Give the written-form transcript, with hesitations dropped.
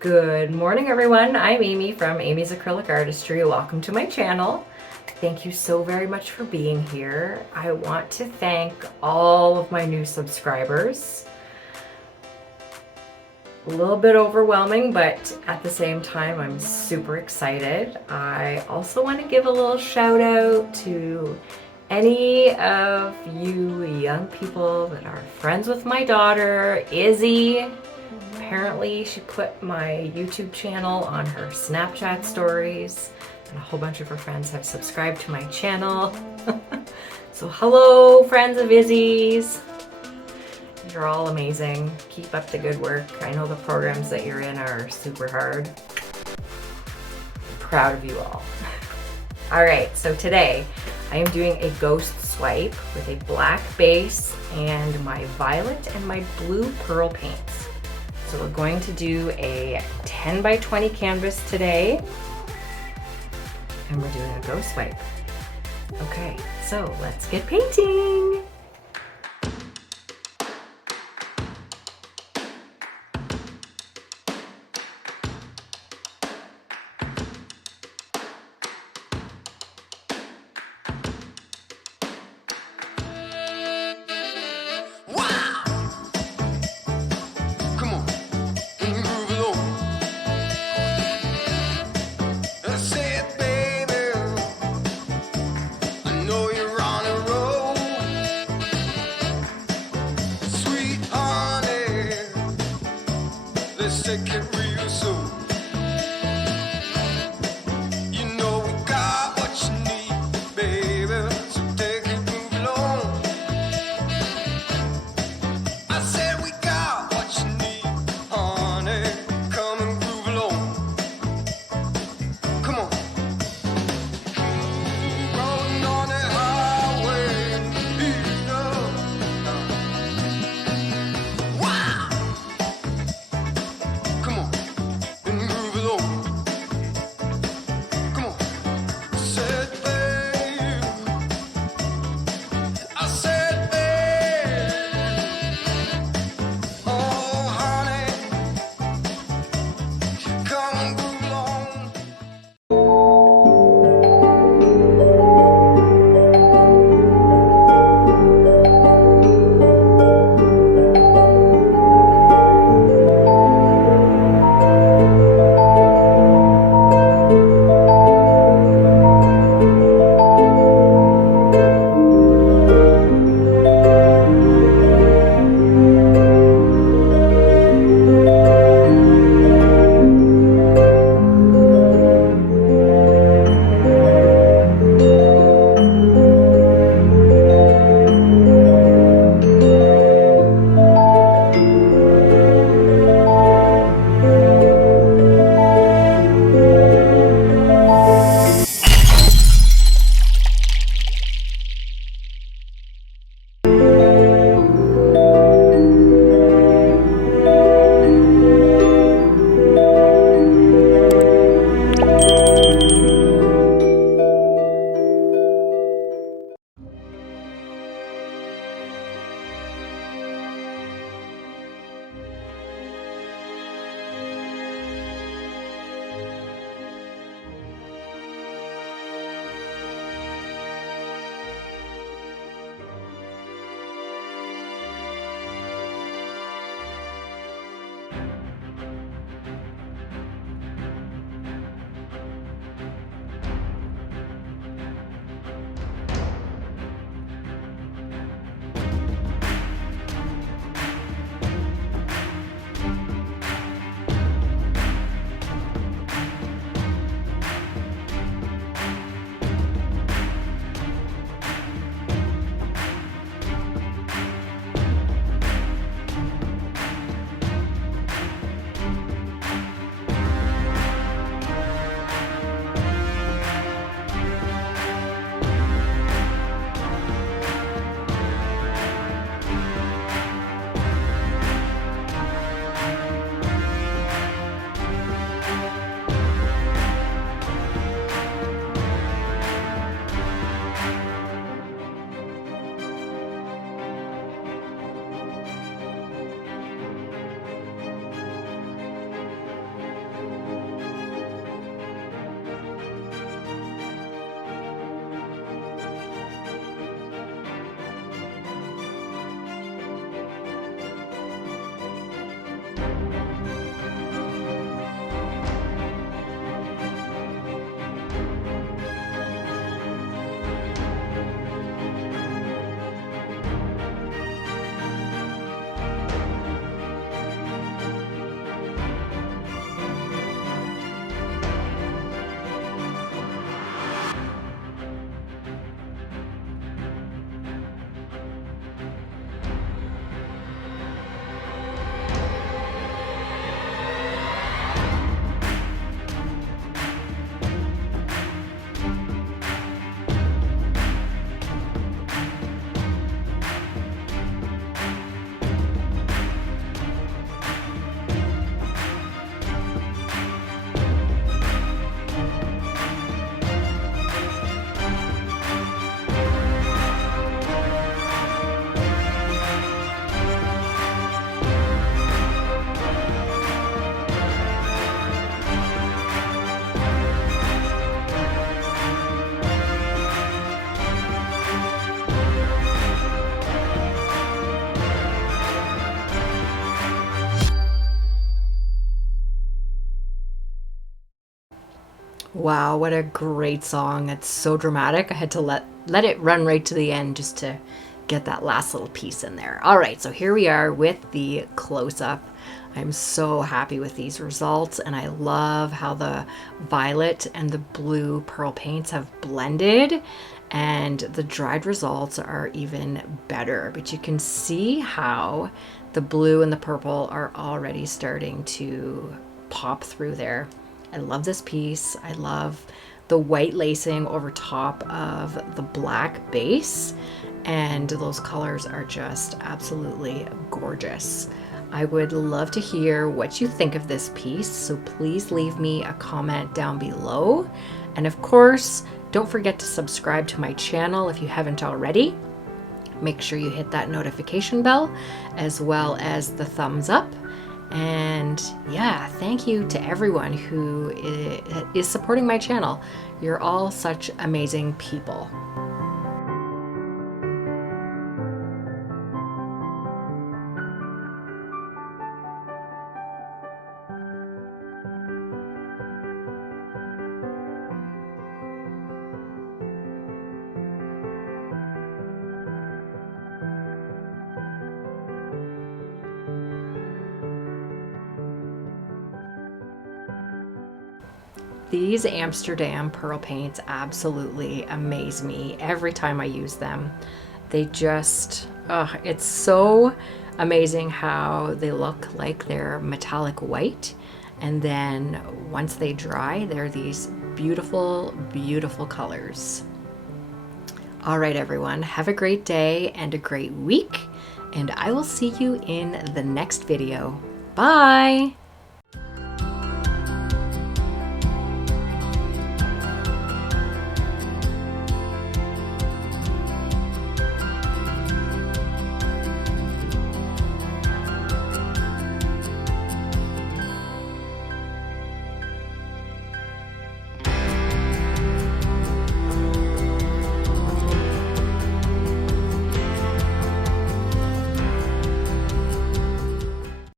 Good morning, everyone. I'm Amy from Amy's Acrylic Artistry. Welcome to my channel. Thank you so very much for being here. I want to thank all of my new subscribers. A little bit overwhelming, but at the same time, I'm super excited. I also want to give a little shout out to any of you young people that are friends with my daughter, Izzy. Apparently she put my YouTube channel on her Snapchat stories, and a whole bunch of her friends have subscribed to my channel. So hello, friends of Izzy's. You're all amazing. Keep up the good work. I know the programs that you're in are super hard. I'm proud of you all. All right, so today I am doing a ghost swipe with a black base and my violet and my blue pearl paints. So we're going to do a 10 by 20 canvas today, and we're doing a ghost swipe. Okay, so let's get painting. Take it real soon. You know we got what you need, baby. So take it, move along. I said we got what you need, honey. Come and groove along. Come on. Rolling on the highway, you know. Wow. Come on. Wow, what a great song. It's so dramatic. I had to let it run right to the end just to get that last little piece in there. All right, so here we are with the close-up. I'm so happy with these results, and I love how the violet and the blue pearl paints have blended, and the dried results are even better. But you can see how the blue and the purple are already starting to pop through there. I love this piece. I love the white lacing over top of the black base, and those colors are just absolutely gorgeous. I would love to hear what you think of this piece, so please leave me a comment down below. And of course, don't forget to subscribe to my channel if you haven't already. Make sure you hit that notification bell as well as the thumbs up. And yeah, thank you to everyone who is supporting my channel. You're all such amazing people. These Amsterdam pearl paints absolutely amaze me every time I use them. They just, it's so amazing how they look like they're metallic white. And then once they dry, they're these beautiful, beautiful colors. All right, everyone, have a great day and a great week. And I will see you in the next video. Bye.